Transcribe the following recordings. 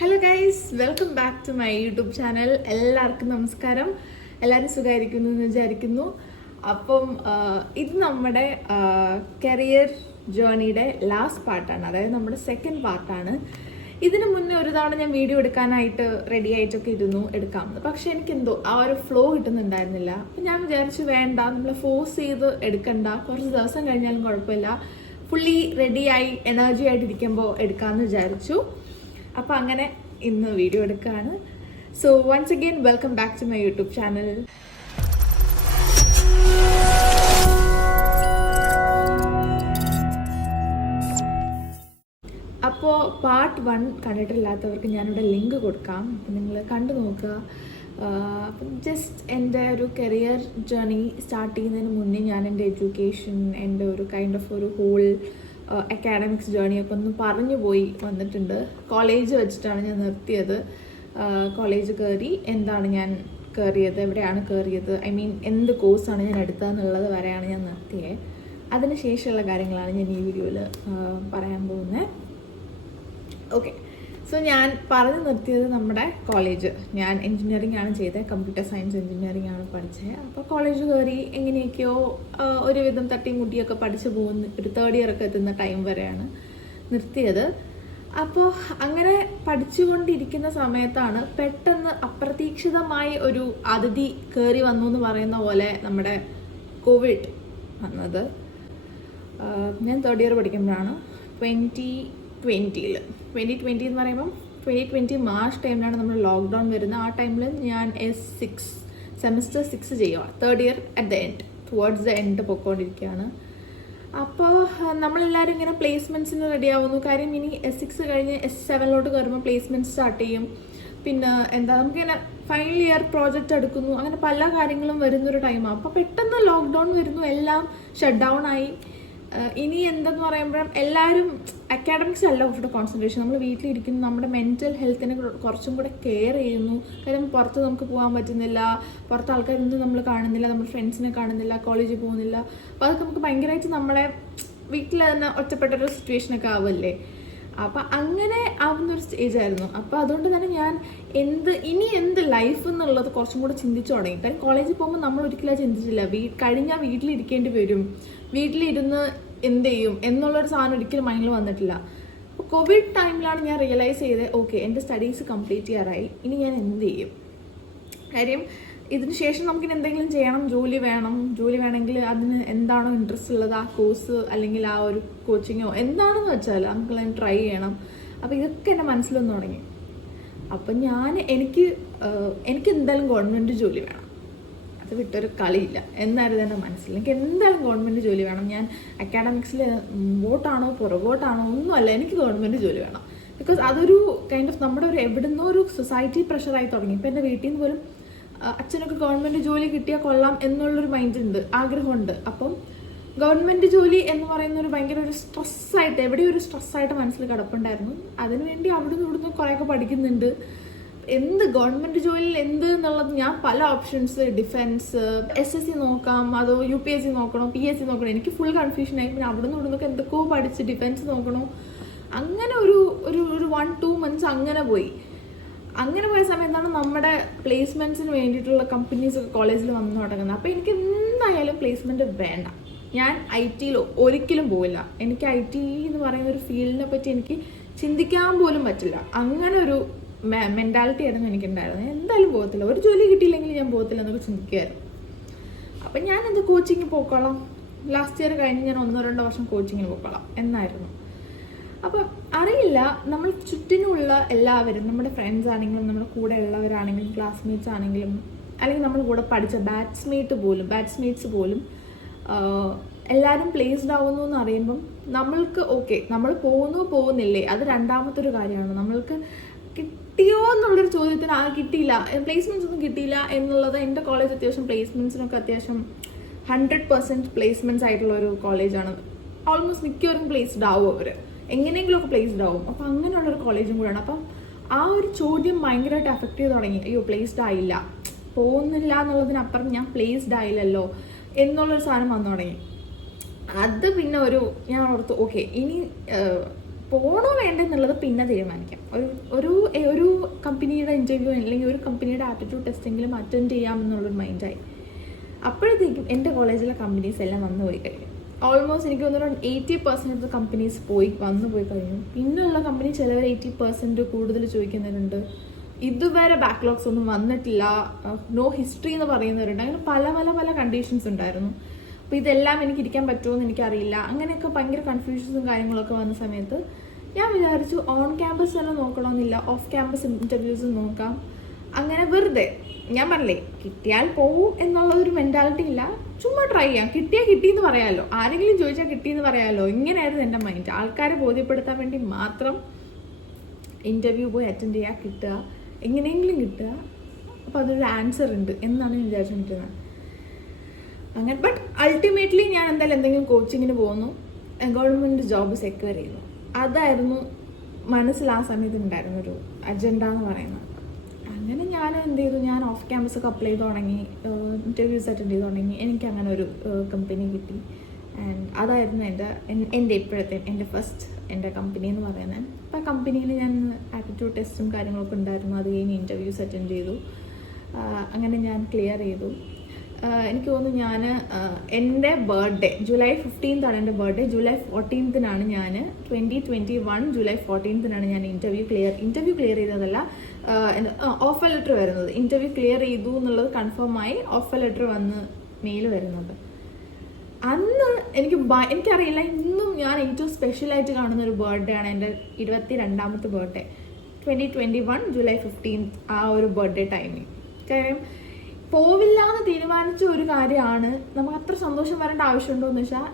Hello guys, welcome back to my YouTube channel. എല്ലാവർക്കും നമസ്കാരം. എല്ലാവരും സുഖമായിരിക്കുന്നു എന്ന് വിചാരിക്കുന്നു. അപ്പം ഇത് നമ്മുടെ കരിയർ ജേർണിയുടെ ലാസ്റ്റ് പാർട്ടാണ്, അതായത് നമ്മുടെ സെക്കൻഡ് പാർട്ടാണ്. ഇതിനു മുന്നേ ഒരു തവണ ഞാൻ വീഡിയോ എടുക്കാനായിട്ട് റെഡി ആയിട്ടൊക്കെ ഇരുന്നു എടുക്കാമെന്ന്, പക്ഷെ എനിക്കെന്തോ ആ ഒരു ഫ്ലോ കിട്ടുന്നുണ്ടായിരുന്നില്ല. അപ്പം ഞാൻ വിചാരിച്ചു വേണ്ട, നമ്മൾ ഫോഴ്സ് ചെയ്ത് എടുക്കണ്ട, കുറച്ച് ദിവസം കഴിഞ്ഞാലും കുഴപ്പമില്ല, ഫുള്ളി റെഡിയായി എനർജി ആയിട്ടിരിക്കുമ്പോൾ എടുക്കാമെന്ന് വിചാരിച്ചു. അപ്പോൾ അങ്ങനെ ഇന്ന് വീഡിയോ എടുക്കുകയാണ്. So once again welcome back to my YouTube channel. അപ്പോൾ പാർട്ട് 1 കണ്ടിട്ടില്ലാത്തവർക്ക് ഞാനിവിടെ ലിങ്ക് കൊടുക്കാം, അപ്പം നിങ്ങൾ കണ്ടു നോക്കുക. അപ്പം ജസ്റ്റ് എൻ്റെ ഒരു കരിയർ ജേർണി സ്റ്റാർട്ട് ചെയ്യുന്നതിന് മുന്നേ ഞാൻ എൻ്റെ എഡ്യൂക്കേഷൻ, എൻ്റെ ഒരു കൈൻഡ് ഓഫ് ഒരു ഹോൾ അക്കാഡമിക്സ് ജേർണിയൊക്കെ ഒന്ന് പറഞ്ഞു പോയി വന്നിട്ടുണ്ട്. കോളേജ് വെച്ചിട്ടാണ് ഞാൻ നിർത്തിയത്. കോളേജ് കയറി എന്താണ് ഞാൻ കയറിയത്, എവിടെയാണ് കയറിയത്, ഐ മീൻ എന്ത് കോഴ്സാണ് ഞാൻ എടുത്തതെന്നുള്ളത് വരെയാണ് ഞാൻ നിർത്തിയത്. അതിന് ശേഷമുള്ള കാര്യങ്ങളാണ് ഞാൻ ഈ വീഡിയോയിൽ പറയാൻ പോകുന്നത്. ഓക്കെ, സോ ഞാൻ പറഞ്ഞു നിർത്തിയത് നമ്മുടെ കോളേജ്. ഞാൻ എൻജിനീയറിംഗ് ആണ് ചെയ്തത്, കമ്പ്യൂട്ടർ സയൻസ് എൻജിനീയറിംഗ് ആണ് പഠിച്ചത്. അപ്പോൾ കോളേജ് കയറി എങ്ങനെയൊക്കെയോ ഒരുവിധം തട്ടിയും മുട്ടിയൊക്കെ പഠിച്ചു പോകുന്ന ഒരു 3rd ഇയർ ഒക്കെ എത്തുന്ന ടൈം വരെയാണ് നിർത്തിയത്. അപ്പോൾ അങ്ങനെ പഠിച്ചുകൊണ്ടിരിക്കുന്ന സമയത്താണ് പെട്ടെന്ന് അപ്രതീക്ഷിതമായി ഒരു അതിഥി കയറി വന്നു എന്ന് പറയുന്ന പോലെ നമ്മുടെ കോവിഡ് വന്നത്. ഞാൻ 3rd ഇയർ പഠിക്കുമ്പോഴാണ് 2020 എന്ന് പറയുമ്പം 2020 മാർച്ച് ടൈമിലാണ് നമ്മൾ ലോക്ക്ഡൗൺ വരുന്നത്. ആ ടൈമിൽ ഞാൻ സെമസ്റ്റർ 6 ചെയ്യുക, 3rd year at the end, towards the end പൊയ്ക്കൊണ്ടിരിക്കുകയാണ്. അപ്പോൾ നമ്മളെല്ലാവരും ഇങ്ങനെ പ്ലേസ്മെൻറ്റ്സിന് റെഡി ആവുന്നു. കാര്യം ഇനി S6 കഴിഞ്ഞ് S7 കയറുമ്പോൾ പ്ലേസ്മെൻറ്റ് സ്റ്റാർട്ട് ചെയ്യും. പിന്നെ നമുക്കിങ്ങനെ ഫൈനൽ ഇയർ പ്രോജക്റ്റ് എടുക്കുന്നു, അങ്ങനെ പല കാര്യങ്ങളും വരുന്നൊരു ടൈമാണ്. അപ്പോൾ പെട്ടെന്ന് ലോക്ക്ഡൗൺ വരുന്നു, എല്ലാം ഷട്ട് ഡൗൺ ആയി. ഇനി എന്തെന്ന് പറയുമ്പോഴും എല്ലാവരും അക്കാഡമിക്സ് അല്ല കുറച്ചുകൂടെ കോൺസെൻട്രേഷൻ, നമ്മൾ വീട്ടിലിരിക്കുന്നു, നമ്മുടെ മെൻറ്റൽ ഹെൽത്തിനെ കുറച്ചും കൂടെ കെയർ ചെയ്യുന്നു. കാര്യം പുറത്ത് നമുക്ക് പോകാൻ പറ്റുന്നില്ല, പുറത്ത് ആൾക്കാരൊന്നും നമ്മൾ കാണുന്നില്ല, നമ്മുടെ ഫ്രണ്ട്സിനെ കാണുന്നില്ല, കോളേജിൽ പോകുന്നില്ല. അപ്പോൾ അതൊക്കെ നമുക്ക് ഭയങ്കരമായിട്ട് നമ്മളെ വീട്ടിൽ തന്നെ ഒറ്റപ്പെട്ടൊരു സിറ്റുവേഷനൊക്കെ ആവുമല്ലേ. അപ്പം അങ്ങനെ ആവുന്നൊരു സ്റ്റേജായിരുന്നു. അപ്പോൾ അതുകൊണ്ട് തന്നെ ഞാൻ ഇനി എന്ത് ലൈഫ് എന്നുള്ളത് കുറച്ചും കൂടെ ചിന്തിച്ചു തുടങ്ങി. കാര്യം കോളേജിൽ പോകുമ്പോൾ നമ്മൾ ഒരിക്കലും ചിന്തിച്ചില്ല കഴിഞ്ഞാൽ വീട്ടിലിരിക്കേണ്ടി വരും, വീട്ടിലിരുന്ന് എന്ത് ചെയ്യും എന്നുള്ളൊരു സാധനം ഒരിക്കലും മൈൻഡിൽ വന്നിട്ടില്ല. അപ്പോൾ കോവിഡ് ടൈമിലാണ് ഞാൻ റിയലൈസ് ചെയ്തത്, ഓക്കെ എൻ്റെ സ്റ്റഡീസ് കംപ്ലീറ്റ് ചെയ്യാറായി, ഇനി ഞാൻ എന്ത് ചെയ്യും. കാര്യം ഇതിന് ശേഷം നമുക്കിനി എന്തെങ്കിലും ചെയ്യണം, ജോലി വേണമെങ്കിൽ അതിന് എന്താണോ ഇൻട്രസ്റ്റ് ഉള്ളത്, ആ കോഴ്സ് അല്ലെങ്കിൽ ആ ഒരു കോച്ചിങ്ങോ എന്താണെന്ന് വെച്ചാൽ നമുക്ക് ട്രൈ ചെയ്യണം. അപ്പോൾ ഇതൊക്കെ എൻ്റെ മനസ്സിൽ വന്ന് തുടങ്ങി. അപ്പം എനിക്ക് എന്തായാലും ഗവൺമെൻറ് ജോലി വേണം, അത് വിട്ടൊരു കളിയില്ല എന്നായിരുന്നു എൻ്റെ മനസ്സിൽ. എനിക്ക് എന്തായാലും ഗവൺമെൻറ് ജോലി വേണം. ഞാൻ അക്കാഡമിക്സിൽ മുമ്പോട്ടാണോ പുറകോട്ടാണോ ഒന്നുമല്ല, എനിക്ക് ഗവൺമെൻറ് ജോലി വേണം. ബിക്കോസ് അതൊരു കൈൻഡ് ഓഫ് നമ്മുടെ ഒരു എവിടുന്നോ ഒരു സൊസൈറ്റി പ്രഷറായി തുടങ്ങി. ഇപ്പം എൻ്റെ വീട്ടിൽ നിന്ന് പോലും അച്ഛനൊക്കെ ഗവൺമെൻറ് ജോലി കിട്ടിയാൽ കൊള്ളാം എന്നുള്ളൊരു മൈൻഡുണ്ട്, ആഗ്രഹമുണ്ട്. അപ്പം ഗവൺമെൻറ് ജോലി എന്ന് പറയുന്ന ഒരു ഭയങ്കര ഒരു സ്ട്രെസ്സായിട്ട്, എവിടെയും ഒരു സ്ട്രെസ്സായിട്ട് മനസ്സിൽ കിടപ്പുണ്ടായിരുന്നു. അതിനുവേണ്ടി അവിടുന്ന് ഇവിടുന്ന് കുറേയൊക്കെ പഠിക്കുന്നുണ്ട്. ഗവൺമെൻറ് ജോലിയിൽ എന്നുള്ളത് ഞാൻ പല ഓപ്ഷൻസ്, ഡിഫൻസ്, SSC നോക്കാം, അതോ UPSC നോക്കണോ, PSC നോക്കണോ, എനിക്ക് ഫുൾ കൺഫ്യൂഷനായി. പിന്നെ അവിടുന്ന് ഇവിടുന്നൊക്കെ എന്തൊക്കെയോ പഠിച്ച് ഡിഫൻസ് നോക്കണോ, അങ്ങനെ ഒരു 1-2 months അങ്ങനെ പോയി സമയത്താണ് നമ്മുടെ പ്ലേസ്മെൻറ്റ്സിന് വേണ്ടിയിട്ടുള്ള കമ്പനീസൊക്കെ കോളേജിൽ വന്നു തുടങ്ങുന്നത്. അപ്പോൾ എനിക്ക് എന്തായാലും പ്ലേസ്മെൻറ്റ് വേണ്ട, ഞാൻ IT ഒരിക്കലും പോവില്ല. എനിക്ക് IT എന്ന് പറയുന്ന ഒരു ഫീൽഡിനെ പറ്റി എനിക്ക് ചിന്തിക്കാൻ പോലും പറ്റില്ല. അങ്ങനെ ഒരു മെൻറ്റാലിറ്റി ആയിരുന്നു എനിക്കുണ്ടായിരുന്നത്. എന്തായാലും പോകത്തില്ല, ഒരു ജോലി കിട്ടിയില്ലെങ്കിൽ ഞാൻ പോകത്തില്ല എന്നൊക്കെ ചിന്തിക്കുമായിരുന്നു. അപ്പം ഞാൻ കോച്ചിങ്ങിന് പോയിക്കോളാം, ലാസ്റ്റ് ഇയർ കഴിഞ്ഞ് ഞാൻ 1-2 വർഷം കോച്ചിങ്ങിന് പോയിക്കോളാം എന്നായിരുന്നു. അപ്പം അറിയില്ല, നമ്മൾ ചുറ്റിനുള്ള എല്ലാവരും, നമ്മുടെ ഫ്രണ്ട്സ് ആണെങ്കിലും, നമ്മുടെ കൂടെ ഉള്ളവരാണെങ്കിലും, ക്ലാസ്മേറ്റ്സ് ആണെങ്കിലും, അല്ലെങ്കിൽ നമ്മൾ കൂടെ പഠിച്ച ബാച്ച്മേറ്റ്സ് പോലും എല്ലാവരും പ്ലേസ്ഡ് ആവുന്നു എന്ന് അറിയുമ്പം നമ്മൾക്ക് ഓക്കെ, നമ്മൾ പോകുന്നില്ലേ, അത് രണ്ടാമത്തെ ഒരു കാര്യമാണ്. നമ്മൾക്ക് കിട്ടിയോ എന്നുള്ളൊരു ചോദ്യത്തിന് കിട്ടിയില്ല, പ്ലേസ്മെൻറ്റ്സ് ഒന്നും കിട്ടിയില്ല എന്നുള്ളത്. എൻ്റെ കോളേജ് അത്യാവശ്യം പ്ലേസ്മെൻറ്റ്സിനൊക്കെ അത്യാവശ്യം 100% പ്ലേസ്മെൻറ്റ്സ് ആയിട്ടുള്ള ഒരു കോളേജാണ്. ഓൾമോസ്റ്റ് മിക്കവരും പ്ലേസ്ഡ് ആവും, അവർ എങ്ങനെയെങ്കിലുമൊക്കെ പ്ലേസ്ഡ് ആവും. അപ്പോൾ അങ്ങനെയുള്ളൊരു കോളേജും കൂടെയാണ്. അപ്പം ആ ഒരു ചോദ്യം ഭയങ്കരമായിട്ട് അഫക്റ്റ് ചെയ്ത് തുടങ്ങി. അയ്യോ, പ്ലേസ്ഡ് ആയില്ല, പോകുന്നില്ല എന്നുള്ളതിനപ്പുറം ഞാൻ പ്ലേസ്ഡ് ആയില്ലല്ലോ എന്നുള്ളൊരു സാധനം വന്നു തുടങ്ങി. അത് പിന്നെ ഞാൻ ഓർത്തു, ഓക്കെ ഇനി പോണോ വേണ്ടെന്നുള്ളത് പിന്നെ തീരുമാനിക്കാം. ഒരു കമ്പനിയുടെ ഇൻ്റർവ്യൂ അല്ലെങ്കിൽ ഒരു കമ്പനിയുടെ ആപ്റ്റിറ്റ്യൂഡ് ടെസ്റ്റെങ്കിലും അറ്റൻഡ് ചെയ്യാമെന്നുള്ളൊരു മൈൻഡായി. അപ്പോഴത്തേക്കും എൻ്റെ കോളേജിലെ കമ്പനീസ് എല്ലാം വന്നു പോയി കഴിഞ്ഞു. ഓൾമോസ്റ്റ് എനിക്ക് തോന്നുന്നു 80% ഓഫ് ദ കമ്പനീസ് പോയി കഴിഞ്ഞു. പിന്നെയുള്ള കമ്പനി ചിലവർ 80% കൂടുതൽ ചോദിക്കുന്നവരുണ്ട്, ഇതുവരെ ബാക്ക്ലോഗ്സ് ഒന്നും വന്നിട്ടില്ല, നോ ഹിസ്റ്ററി എന്ന് പറയുന്നവരുണ്ട്. അങ്ങനെ പല പല പല കണ്ടീഷൻസ് ഉണ്ടായിരുന്നു. അപ്പോൾ ഇതെല്ലാം എനിക്ക് ഇരിക്കാൻ പറ്റുമോ എന്ന് എനിക്കറിയില്ല. അങ്ങനെയൊക്കെ ഭയങ്കര കൺഫ്യൂഷൻസും കാര്യങ്ങളൊക്കെ വന്ന സമയത്ത് ഞാൻ വിചാരിച്ചു ഓൺ ക്യാമ്പസ് തന്നെ നോക്കണമെന്നില്ല, ഓഫ് ക്യാമ്പസ് ഇൻ്റർവ്യൂസ് നോക്കാം. അങ്ങനെ വെറുതെ ഞാൻ പറഞ്ഞില്ലേ കിട്ടിയാൽ പോവും എന്നുള്ള ഒരു മെൻറ്റാലിറ്റി ഇല്ല, ചുമ്മാ ട്രൈ ചെയ്യാം, കിട്ടിയാൽ കിട്ടിയെന്ന് പറയാമല്ലോ, ആരെങ്കിലും ചോദിച്ചാൽ കിട്ടിയെന്ന് പറയാമല്ലോ, ഇങ്ങനെയായിരുന്നു എൻ്റെ മൈൻഡ്. ആൾക്കാരെ ബോധ്യപ്പെടുത്താൻ വേണ്ടി മാത്രം ഇൻ്റർവ്യൂ പോയി അറ്റൻഡ് ചെയ്യുക, കിട്ടുക, എങ്ങനെയെങ്കിലും കിട്ടുക, അപ്പോൾ അതൊരു ആൻസർ ഉണ്ട് എന്നാണ് ഞാൻ വിചാരിച്ചിരിക്കുന്നത്. അങ്ങനെ ബട്ട് അൾട്ടിമേറ്റ്ലി ഞാൻ എന്തായാലും എന്തെങ്കിലും കോച്ചിങ്ങിന് പോകുന്നു, ഗവൺമെൻറ് ജോബ് സെക്യൂർ ചെയ്യുന്നു. അതായിരുന്നു മനസ്സിൽ ആ സമയത്ത് ഉണ്ടായിരുന്നൊരു അജണ്ട എന്ന് പറയുന്നത്. അങ്ങനെ ഞാൻ എന്ത് ചെയ്തു, ഞാൻ ഓഫ് ക്യാമ്പസൊക്കെ അപ്ലൈ ചെയ്ത് തുടങ്ങി, ഇൻ്റർവ്യൂസ് അറ്റൻഡ് ചെയ്ത് തുടങ്ങി. എനിക്ക് അങ്ങനെ ഒരു കമ്പനി കിട്ടി. ആൻഡ് അതായിരുന്നു എൻ്റെ ഇപ്പോഴത്തെ എൻ്റെ കമ്പനി എന്ന് പറയുന്നത്. അപ്പോൾ ആ കമ്പനിയിൽ ഞാൻ ആപ്റ്റിറ്റ്യൂഡ് ടെസ്റ്റും കാര്യങ്ങളൊക്കെ ഉണ്ടായിരുന്നു. അത് കഴിഞ്ഞ് ഇൻ്റർവ്യൂസ് അറ്റൻഡ് ചെയ്തു. അങ്ങനെ ഞാൻ ക്ലിയർ ചെയ്തു. എനിക്ക് തോന്നുന്നു ഞാൻ എൻ്റെ ബർത്ത്ഡേ July 15th എൻ്റെ ബർത്ത്ഡേ. July 14th ഞാൻ 2021 July 14th ഞാൻ ഇൻ്റർവ്യൂ ക്ലിയർ ചെയ്തതല്ല, ഓഫർ ലെറ്റർ വരുന്നത്. ഇൻ്റർവ്യൂ ക്ലിയർ ചെയ്തു എന്നുള്ളത് കൺഫേമായി ഓഫർ ലെറ്റർ വന്ന് മെയിൽ വരുന്നത്. അന്ന് എനിക്കറിയില്ല, ഇന്നും ഞാൻ ഏറ്റവും സ്പെഷ്യലായിട്ട് കാണുന്ന ഒരു ബർത്ത്ഡേ ആണ് എൻ്റെ 22ാമത്തെ ബർത്ത്ഡേ. 2021 July 15th ആ ഒരു ബർത്ത്ഡേ ടൈമിൽ. കാര്യം പോവില്ല എന്ന് തീരുമാനിച്ച ഒരു കാര്യമാണ്. നമുക്ക് അത്ര സന്തോഷം വരേണ്ട ആവശ്യമുണ്ടോ എന്ന് വെച്ചാൽ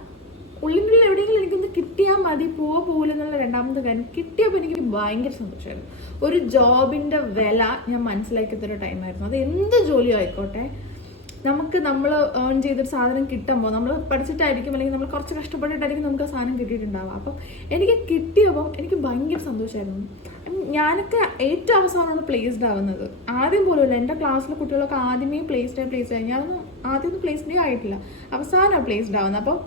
ഉള്ളിനുള്ളിൽ എവിടെയെങ്കിലും എനിക്കൊന്ന് കിട്ടിയാൽ മതി, പോവില്ലെന്നുള്ള രണ്ടാമത്തെ കാര്യം. കിട്ടിയപ്പോൾ എനിക്ക് ഭയങ്കര സന്തോഷമായിരുന്നു. ഒരു ജോബിൻ്റെ വില ഞാൻ മനസ്സിലാക്കിയൊരു ടൈമായിരുന്നു. അത് എന്ത് ജോലിയോ ആയിക്കോട്ടെ, നമ്മൾ ഏൺ ചെയ്തൊരു സാധനം കിട്ടുമ്പോൾ നമ്മൾ പഠിച്ചിട്ടായിരിക്കും അല്ലെങ്കിൽ നമ്മൾ കുറച്ച് കഷ്ടപ്പെട്ടിട്ടായിരിക്കും നമുക്ക് ആ സാധനം കിട്ടിയിട്ടുണ്ടാവുക. അപ്പം എനിക്ക് കിട്ടിയപ്പം എനിക്ക് ഭയങ്കര സന്തോഷമായിരുന്നു. ഞാനൊക്കെ ഏറ്റവും അവസാനമാണ് പ്ലേസ്ഡ് ആവുന്നത്. ആദ്യം പോലുമില്ല, എൻ്റെ ക്ലാസ്സിലെ കുട്ടികളൊക്കെ ആദ്യമേ പ്ലേസ്ഡ് ആയി. ഞാനൊന്നും ആദ്യമൊന്നും പ്ലേസ്ഡേ ആയിട്ടില്ല, അവസാനമാണ് പ്ലേസ്ഡ് ആവുന്നത്. അപ്പോൾ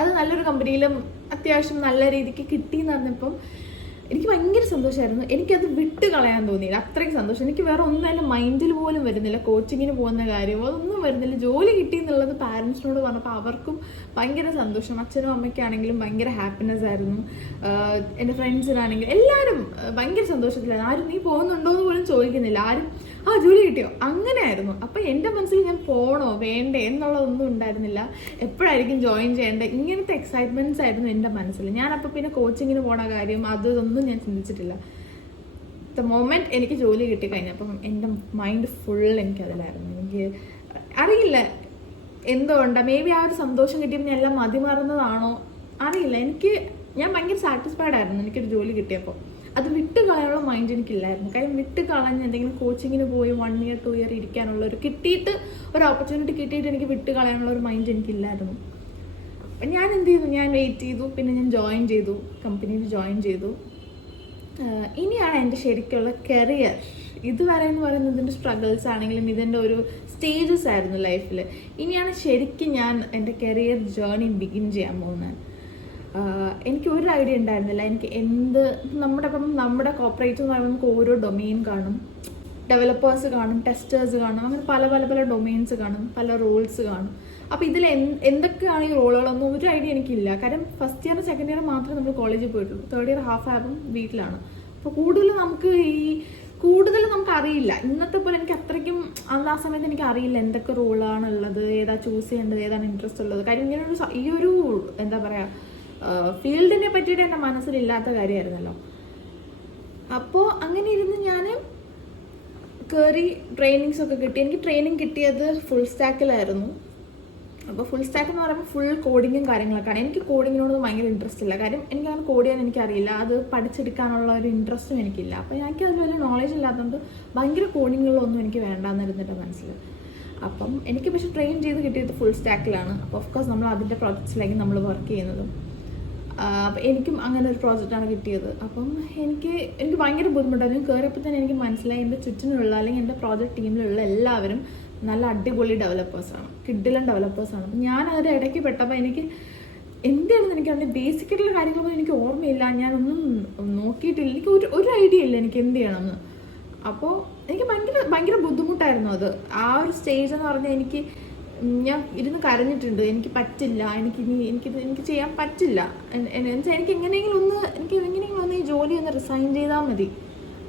അത് നല്ലൊരു കമ്പനിയിലും അത്യാവശ്യം നല്ല രീതിക്ക് കിട്ടിയെന്ന് പറഞ്ഞപ്പം എനിക്ക് ഭയങ്കര സന്തോഷമായിരുന്നു. എനിക്കത് വിട്ട് കളയാൻ തോന്നിയില്ല, അത്രയ്ക്ക് സന്തോഷം. എനിക്ക് വേറെ ഒന്നും എൻ്റെ മൈൻഡിൽ പോലും വരുന്നില്ല, കോച്ചിങ്ങിന് പോകുന്ന കാര്യം അതൊന്നും വരുന്നില്ല. ജോലി കിട്ടി എന്നുള്ളത് പാരൻസിനോട് പറഞ്ഞപ്പോൾ അവർക്കും ഭയങ്കര സന്തോഷം. അച്ഛനും അമ്മയ്ക്കാണെങ്കിലും ഭയങ്കര ഹാപ്പിനെസ് ആയിരുന്നു. എൻ്റെ ഫ്രണ്ട്സിനാണെങ്കിലും എല്ലാവരും ഭയങ്കര സന്തോഷത്തിലായിരുന്നു. ആരും നീ പോകുന്നുണ്ടോ എന്ന് പോലും ചോദിക്കുന്നില്ല, ആരും ജോലി കിട്ടിയോ അങ്ങനെ ആയിരുന്നു. അപ്പം എൻ്റെ മനസ്സിൽ ഞാൻ പോകണോ വേണ്ടേ എന്നുള്ളതൊന്നും ഉണ്ടായിരുന്നില്ല. എപ്പോഴായിരിക്കും ജോയിൻ ചെയ്യേണ്ടത്, ഇങ്ങനത്തെ എക്സൈറ്റ്മെൻറ്റ്സ് ആയിരുന്നു എൻ്റെ മനസ്സിൽ. ഞാനപ്പോൾ പിന്നെ കോച്ചിങ്ങിന് പോണ കാര്യം അതൊന്നും ഞാൻ ചിന്തിച്ചിട്ടില്ല. ദ മൊമെന്റ് എനിക്ക് ജോലി കിട്ടിക്കഴിഞ്ഞപ്പം എൻ്റെ മൈൻഡ് ഫുൾ എനിക്കതിലായിരുന്നു. എനിക്ക് അറിയില്ല എന്തുകൊണ്ടാണ്, മേ ബി ആ ഒരു സന്തോഷം കിട്ടിയപ്പോൾ ഞാൻ എല്ലാം മതിമറന്നതാണോ അറിയില്ല. ഞാൻ ഭയങ്കര സാറ്റിസ്ഫൈഡ് ആയിരുന്നു എനിക്കൊരു ജോലി കിട്ടിയപ്പോൾ. അത് വിട്ട് കളയാനുള്ള മൈൻഡ് എനിക്കില്ലായിരുന്നു. കാര്യം വിട്ട് കളഞ്ഞ് എന്തെങ്കിലും കോച്ചിങ്ങിന് പോയി 1 year 2 year ഇരിക്കാനുള്ള ഒരു ഓപ്പർച്യൂണിറ്റി കിട്ടിയിട്ട് എനിക്ക് വിട്ട് കളയാനുള്ള ഒരു മൈൻഡ് എനിക്കില്ലായിരുന്നു. അപ്പം ഞാൻ എന്ത് ചെയ്തു, ഞാൻ വെയിറ്റ് ചെയ്തു. പിന്നെ ഞാൻ കമ്പനിയിൽ ജോയിൻ ചെയ്തു. ഇനിയാണ് എൻ്റെ ശരിക്കുള്ള കരിയർ. ഇതുവരെ എന്ന് പറയുന്നത് ഇതിൻ്റെ സ്ട്രഗിൾസ് ആണെങ്കിലും ഇതിൻ്റെ ഒരു സ്റ്റേജസ് ആയിരുന്നു ലൈഫിൽ. ഇനിയാണ് ശരിക്കും ഞാൻ എൻ്റെ കരിയർ ജേർണി ബിഗിൻ ചെയ്യാൻ പോകുന്നത്. എനിക്ക് ഒരു ഐഡിയ ഉണ്ടായിരുന്നില്ല. എനിക്ക് നമ്മുടെ കോർപ്പറേറ്റ് എന്ന് പറയുമ്പോൾ നമുക്ക് ഓരോ ഡൊമെയിൻ കാണും, ഡെവലപ്പേഴ്സ് കാണും, ടെസ്റ്റേഴ്സ് കാണും, അങ്ങനെ പല പല പല ഡൊമെയിൻസ് കാണും, പല റോൾസ് കാണും. അപ്പോൾ ഇതിൽ എന്തൊക്കെയാണ് ഈ റോളുകളൊന്നും ഒരു ഐഡിയ എനിക്കില്ല. കാര്യം ഫസ്റ്റ് ഇയർ സെക്കൻഡ് ഇയർ മാത്രമേ നമ്മൾ കോളേജിൽ പോയിട്ടുള്ളൂ. തേർഡ് ഇയർ ഹാഫ് ആയപ്പം വീട്ടിലാണ്. അപ്പോൾ കൂടുതൽ നമുക്ക് അറിയില്ല. ഇന്നത്തെ പോലെ എനിക്ക് അത്രയ്ക്കും ആ സമയത്ത് എനിക്ക് അറിയില്ല എന്തൊക്കെ റോളാണുള്ളത്, ഏതാ ചൂസ് ചെയ്യേണ്ടത്, ഏതാണ് ഇൻട്രസ്റ്റ് ഉള്ളത്. കാര്യം ഈ ഒരു എന്താ പറയുക ഫീൽഡിനെ പറ്റിയിട്ട് എൻ്റെ മനസ്സിലില്ലാത്ത കാര്യമായിരുന്നല്ലോ. അപ്പോൾ അങ്ങനെ ഇരുന്ന് ഞാൻ കയറി ട്രെയിനിങ്സ് ഒക്കെ കിട്ടി. എനിക്ക് ട്രെയിനിങ് കിട്ടിയത് ഫുൾ സ്റ്റാക്കിലായിരുന്നു. അപ്പോൾ ഫുൾ സ്റ്റാക്ക് എന്ന് പറയുമ്പോൾ ഫുൾ കോഡിങ്ങും കാര്യങ്ങളൊക്കെയാണ്. എനിക്ക് കോഡിങ്ങിനോട് ഭയങ്കര ഇൻട്രസ്റ്റ് ഇല്ല. കാര്യം എനിക്കങ്ങനെ കോഡ് ചെയ്യാൻ എനിക്കറിയില്ല, അത് പഠിച്ചെടുക്കാനുള്ള ഒരു ഇൻട്രസ്റ്റും എനിക്കില്ല. അപ്പോൾ എനിക്ക് അതിൽ വലിയ നോളേജ് ഇല്ലാത്തതുകൊണ്ട് ഭയങ്കര കോഡിങ്ങുകളൊന്നും എനിക്ക് വേണ്ടാന്നിരുന്നിട്ട് മനസ്സിൽ. അപ്പം എനിക്ക് പക്ഷേ ട്രെയിൻ ചെയ്ത് കിട്ടിയത് ഫുൾ സ്റ്റാക്കിലാണ്. അപ്പോൾ ഓഫ്കോഴ്സ് നമ്മൾ അതിൻ്റെ പ്രോജക്ട്സിലേക്ക് നമ്മൾ വർക്ക് ചെയ്യുന്നതും. എനിക്കും അങ്ങനെ ഒരു പ്രോജക്റ്റാണ് കിട്ടിയത്. അപ്പം എനിക്ക് ഭയങ്കര ബുദ്ധിമുട്ടായിരുന്നു. കയറിയപ്പോൾ തന്നെ എനിക്ക് മനസ്സിലായി എൻ്റെ ചുറ്റിനുള്ള അല്ലെങ്കിൽ എൻ്റെ പ്രോജക്റ്റ് ടീമിലുള്ള എല്ലാവരും നല്ല അടിപൊളി ഡെവലപ്പേഴ്സാണ്, കിഡിലൻ ഡെവലപ്പേഴ്സാണ്. അപ്പം ഞാൻ അതിൻ്റെ ഇടയ്ക്ക് പെട്ടപ്പോൾ എനിക്ക് എന്താണെന്ന് എനിക്ക് അതിൻ്റെ ബേസിക്കായിട്ടുള്ള കാര്യങ്ങളൊന്നും എനിക്ക് ഓർമ്മയില്ല. ഞാനൊന്നും നോക്കിയിട്ടില്ല. എനിക്ക് ഒരു ഐഡിയ ഇല്ല എനിക്ക് എന്ത് ചെയ്യണമെന്ന്. അപ്പോൾ എനിക്ക് ഭയങ്കര ബുദ്ധിമുട്ടായിരുന്നു അത്. ആ ഒരു സ്റ്റേജ് എന്ന് പറഞ്ഞാൽ ഞാൻ ഇരുന്ന് കരഞ്ഞിട്ടുണ്ട്. എനിക്ക് പറ്റില്ല, എനിക്ക് ചെയ്യാൻ പറ്റില്ല. എനിക്ക് എങ്ങനെയെങ്കിലും ഒന്ന് ഈ ജോലി ഒന്ന് റിസൈൻ ചെയ്താൽ മതി,